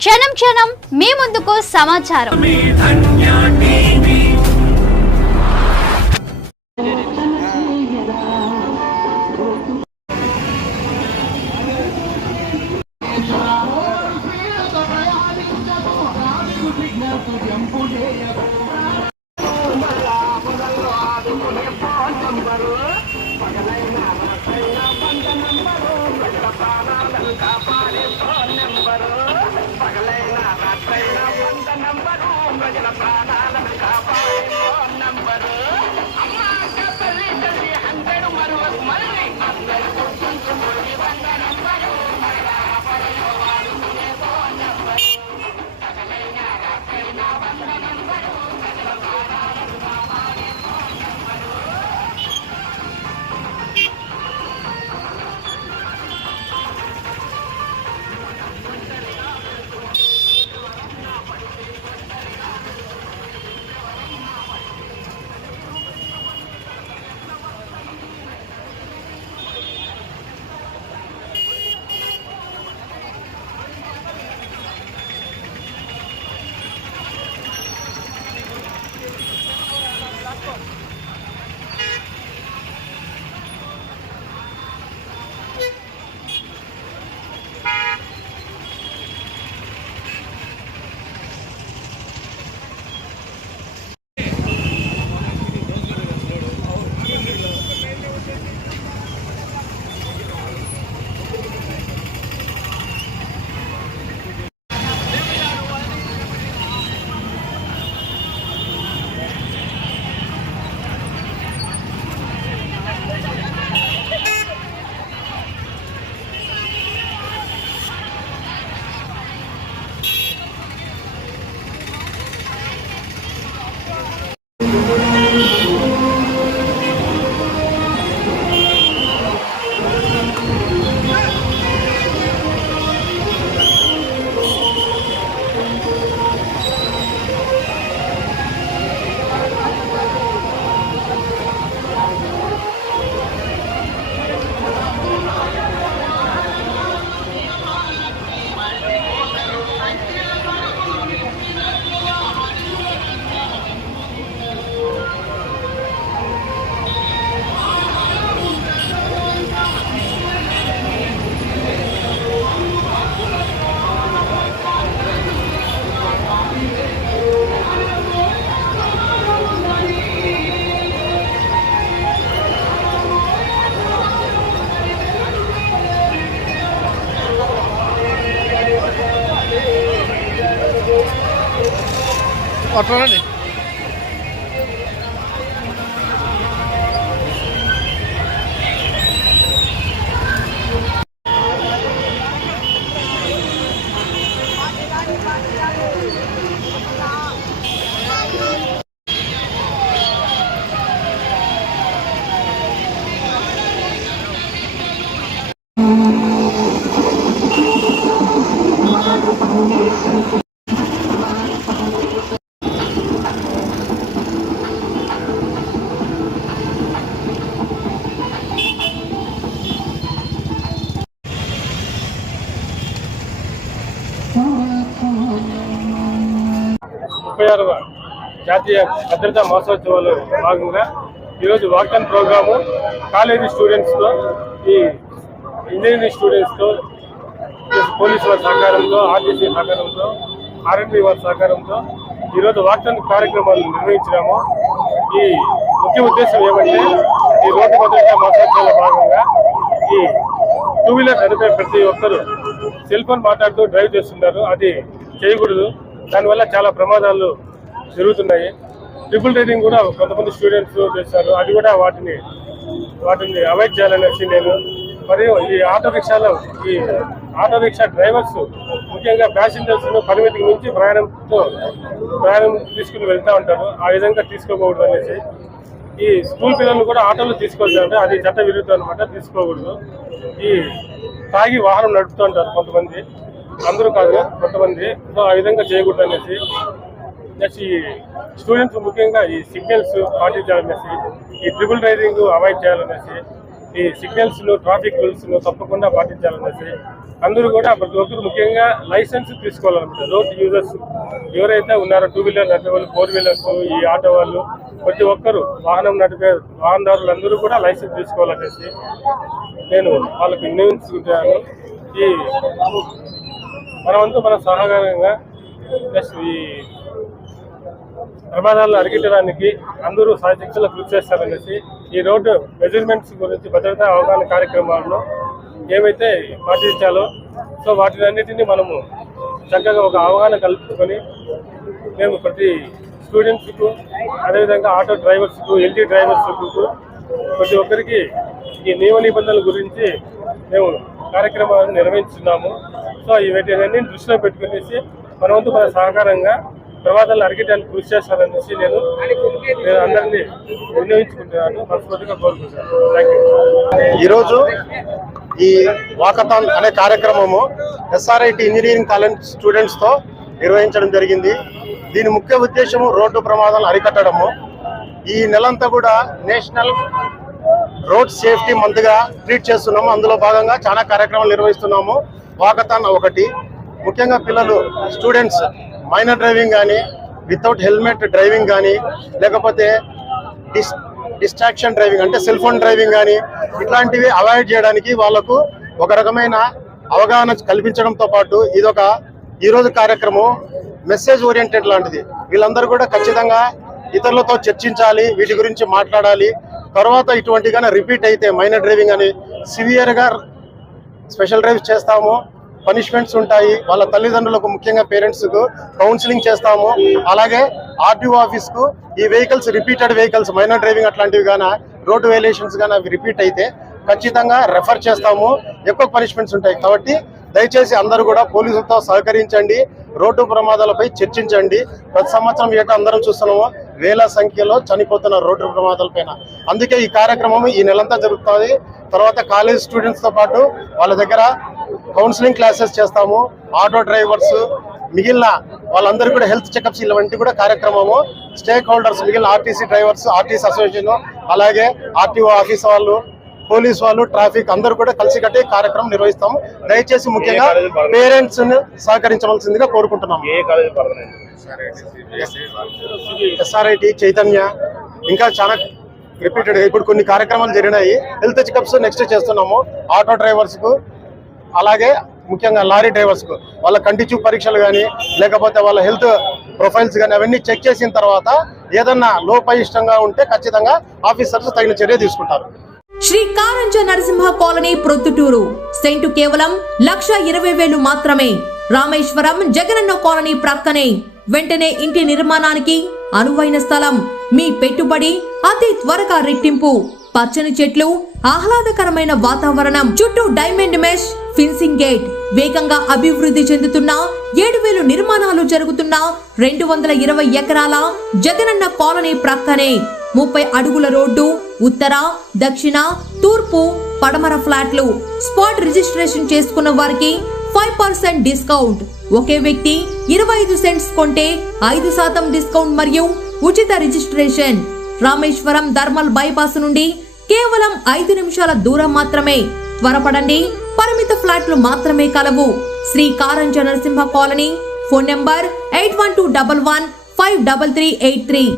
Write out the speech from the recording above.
క్షణం క్షణం మీ ముందుకు సమాచారం. అట్లా జాతీయ భద్రతా మహోత్సవాలు భాగంగా ఈరోజు వాక్థాన్ ప్రోగ్రాము కాలేజీ స్టూడెంట్స్తో, ఈ ఇంజనీరింగ్ స్టూడెంట్స్తో, పోలీసు వారి సహకారంతో, ఆర్టీసీ సహకారంతో, ఆర్ఎండ్బి వారి సహకారంతో ఈరోజు వాక్థాన్ కార్యక్రమాలు నిర్వహించినాము. ఈ ముఖ్య ఉద్దేశం ఏమంటే, ఈ రోడ్డు భద్రతా మహోత్సవాల భాగంగా ఈ టూ వీలర్ నడిపే ప్రతి ఒక్కరూ సెల్ ఫోన్ మాట్లాడుతూ డ్రైవ్ చేస్తున్నారు. అది చేయకూడదు. దానివల్ల చాలా ప్రమాదాలు జరుగుతున్నాయి. ట్రిపుల్ రైడింగ్ కూడా కొంతమంది స్టూడెంట్స్ చేస్తారు. అది కూడా వాటిని అవాయిడ్ చేయాలనేసి నేను. మరియు ఈ ఆటో రిక్షా డ్రైవర్స్ ముఖ్యంగా ప్యాసింజర్స్ పరిమితికి మించి ప్రయాణం తీసుకుని వెళ్తూ ఉంటారు. ఆ విధంగా తీసుకోకూడదు అనేసి. ఈ స్కూల్ పిల్లలు కూడా ఆటోలు తీసుకోవచ్చు, అది చట్ట విరుద్ధం అనమాట, తీసుకోకూడదు. ఈ తాగి వాహనం నడుపుతూ ఉంటారు కొంతమంది, అందరూ కాదు కొంతమంది. సో ఆ విధంగా చేయకూడదు అనేసి. నెక్స్ట్ ఈ స్టూడెంట్స్ ముఖ్యంగా ఈ సిగ్నల్స్ పాటించాలనేసి, ఈ ట్రిపుల్ రైడింగ్ అవాయిడ్ చేయాలనేసి, ఈ సిగ్నల్స్ను ట్రాఫిక్ రూల్స్ను తప్పకుండా పాటించాలనేసి అందరూ కూడా ప్రతి ఒక్కరు ముఖ్యంగా లైసెన్స్ తీసుకోవాలన్నమాట. రోడ్ యూజర్స్ ఎవరైతే ఉన్నారో 2 వీలర్ నడిపే వాళ్ళు, 4 వీలర్స్, ఈ ఆటో వాళ్ళు, ప్రతి ఒక్కరు వాహనం నడిపే వాహనదారులందరూ కూడా లైసెన్స్ తీసుకోవాలనేసి నేను వాళ్ళకి వినియోగించుకుంటున్నాను. ఈ మనమంతా మన సహకారంగా ప్లస్ ఈ ప్రమాదాలను అరికట్టడానికి అందరూ సాయశక్తులు కృషి చేస్తారనేసి ఈ రోడ్డు మెజర్మెంట్స్ గురించి భద్రతా అవగాహన కార్యక్రమాల్లో ఏమైతే పాటించాలో సో వాటినన్నిటినీ మనము చక్కగా ఒక అవగాహన కల్పించుకొని మేము ప్రతి స్టూడెంట్స్కు అదేవిధంగా ఆటో డ్రైవర్స్కు, ఎల్టీ డ్రైవర్స్కు ప్రతి ఒక్కరికి ఈ నియమ నిబంధనల గురించి మేము కార్యక్రమాలను నిర్వహిస్తున్నాము. సో వీటిని దృష్టిలో పెట్టుకునేసి మనవంతు మన సహకారంగా ప్రమాదాలను అరికట్టడానికి కృషి చేస్తారనేసి నేను అందరినీ వినియోగించుకుంటున్నాను, మనస్ఫూర్తిగా కోరుకుంటున్నాను. Thank you. ఈరోజు ఈ వాకథాన్ అనే కార్యక్రమము ఎస్ఆర్ఐటి ఇంజనీరింగ్ కాలేజ్ స్టూడెంట్స్తో నిర్వహించడం జరిగింది. దీని ముఖ్య ఉద్దేశము రోడ్డు ప్రమాదాలను అరికట్టడము. ఈ నెలంతా కూడా నేషనల్ రోడ్ సేఫ్టీ మంత్గా ట్రీట్ చేస్తున్నాము. అందులో భాగంగా చాలా కార్యక్రమాలు నిర్వహిస్తున్నాము. వాకథాన్ ఒకటి. ముఖ్యంగా పిల్లలు స్టూడెంట్స్ మైనర్ డ్రైవింగ్ కానీ, వితౌట్ హెల్మెట్ డ్రైవింగ్ కానీ, లేకపోతే డిస్ట్రాక్షన్ డ్రైవింగ్ అంటే సెల్ ఫోన్ డ్రైవింగ్ కానీ ఇట్లాంటివి అవాయిడ్ చేయడానికి వాళ్ళకు ఒక రకమైన అవగాహన కల్పించడంతో పాటు ఇదొక ఈరోజు కార్యక్రమం మెసేజ్ ఓరియంటెడ్ లాంటిది. వీళ్ళందరూ కూడా ఖచ్చితంగా ఇతరులతో చర్చించాలి, వీటి గురించి మాట్లాడాలి. తర్వాత ఇటువంటిగానే రిపీట్ అయితే మైనర్ డ్రైవింగ్ అని సివియర్గా స్పెషల్ డ్రైవ్స్ చేస్తాము, పనిష్మెంట్స్ ఉంటాయి. వాళ్ళ తల్లిదండ్రులకు ముఖ్యంగా పేరెంట్స్కు కౌన్సిలింగ్ చేస్తాము. అలాగే ఆర్టీఓ ఆఫీస్కు ఈ vehicles repeated vehicles minor driving అట్లాంటివి కానీ రోడ్డు వైలేషన్స్ కానీ అవి రిపీట్ అయితే ఖచ్చితంగా రెఫర్ చేస్తాము. ఎక్కువ పనిష్మెంట్స్ ఉంటాయి. కాబట్టి దయచేసి అందరూ కూడా పోలీసులతో సహకరించండి, రోడ్డు ప్రమాదాలపై చర్చించండి. ప్రతి సంవత్సరం ఏటా అందరం చూస్తున్నాము వేల సంఖ్యలో చనిపోతున్న రోడ్డు ప్రమాదాలపైన. అందుకే ఈ కార్యక్రమం ఈ నెలంతా జరుగుతుంది. తర్వాత కాలేజ్ స్టూడెంట్స్తో పాటు వాళ్ళ దగ్గర కౌన్సిలింగ్ క్లాసెస్ చేస్తాము. ఆటో డ్రైవర్స్ మిగిలిన వాళ్ళందరూ కూడా హెల్త్ చెకప్స్ ఇలాంటి కూడా కార్యక్రమము. స్టేక్ హోల్డర్స్ మిగిలిన ఆర్టీసీ డ్రైవర్స్, ఆర్టీసీ అసోసియేషన్, అలాగే ఆర్టీఓ ఆఫీస్ వాళ్ళు, పోలీస్ వాళ్ళు, ట్రాఫిక్ అందరూ కూడా కలిసికట్టి కార్యక్రమం నిర్వహిస్తాము. దయచేసి ముఖ్యంగా పేరెంట్స్ సహకరించవలసిందిగా కోరుకుంటున్నాము. ఎస్ఆర్ఐటి, చైతన్య, ఇంకా చాలా రిపీటెడ్ ఇప్పుడు కొన్ని కార్యక్రమాలు జరిగినాయి. హెల్త్ చెకప్స్ నెక్స్ట్ చేస్తున్నాము. ఆటో డ్రైవర్స్ కు, అలాగే ముఖ్యంగా లారీ డ్రైవర్స్ కు వాళ్ళ కంటి చూపు పరీక్షలు కానీ, లేకపోతే వాళ్ళ హెల్త్ ప్రొఫైల్స్ కానీ అవన్నీ చెక్ చేసిన తర్వాత ఏదన్నా లోపయిష్టంగా ఉంటే ఖచ్చితంగా ఆఫీసర్స్ తగిన చర్య తీసుకుంటారు. శ్రీ కారంజ నరసింహ కాలనీ, ప్రొద్దుటూరు. సెంటు కేవలం 1,20,000 మాత్రమే. రామేశ్వరం జగనన్న కాలనీ ప్రక్కనే. వెంటనే ఇంటి నిర్మాణానికి అనువైన స్థలం. మీ పెట్టుబడి అతి త్వరగా రెట్టింపు. పచ్చని చెట్లు, ఆహ్లాదకరమైన వాతావరణం, చుట్టూ డైమండ్ మెష్ ఫిన్సింగ్ గేట్. వేగంగా అభివృద్ధి చెందుతున్న 7,000 నిర్మాణాలు జరుగుతున్న 220 ఎకరాల జగనన్న కాలనీ ప్రక్కనే 30 అడుగుల రోడ్డు. ఉత్తర, దక్షిణ, తూర్పు, పడమర ఫ్లాట్లు. స్పాట్ రిజిస్ట్రేషన్ చేసుకున్న వారికి 5% డిస్కౌంట్. ఒకే వ్యక్తి 25 సెంట్స్ కొంటే 5% డిస్కౌంట్ మరియు ఉచిత రిజిస్ట్రేషన్. రామేశ్వరం థర్మల్ బైపాస్ నుండి కేవలం 5 నిమిషాల దూరం మాత్రమే. త్వరపడండి, పరిమిత ఫ్లాట్లు మాత్రమే కలవు. Shri Karanja Narasimha colony. Phone number 8121153383.